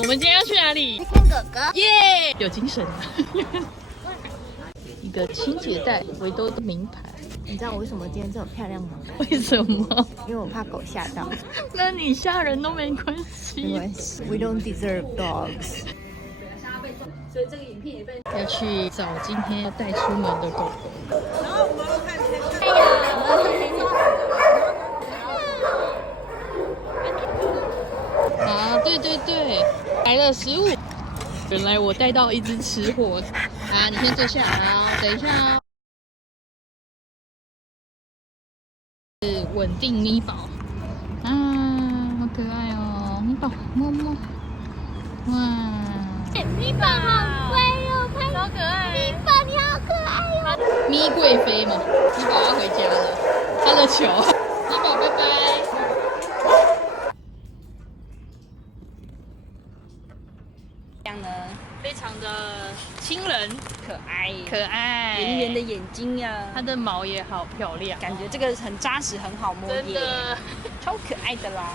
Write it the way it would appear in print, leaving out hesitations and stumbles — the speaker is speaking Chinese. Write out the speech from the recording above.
我们今天要去哪里？去看哥哥。耶，有精神啊！一个清洁袋，围兜的名牌。你知道我为什么今天这么漂亮吗？为什么？因为我怕狗吓到。那你吓人都没关系。没关系 ，We don't deserve dogs。所以这个影片也被要去找今天要带出门的狗狗。然后我们看啊，对对对，来了食物。原来我带到一只吃货。啊，你先坐下。好，等一下哦。是稳定咪宝。啊，好可爱哦，咪宝，摸摸。哇，咪宝好乖哦，超可爱。咪宝你好可爱哦。咪贵妃嘛，咪宝要回家了，他的球。咪宝拜拜。这样呢，非常的亲人，可爱，可爱，圆圆的眼睛呀，它的毛也好漂亮，感觉这个很扎实，很好摸耶，真的。超可爱的啦。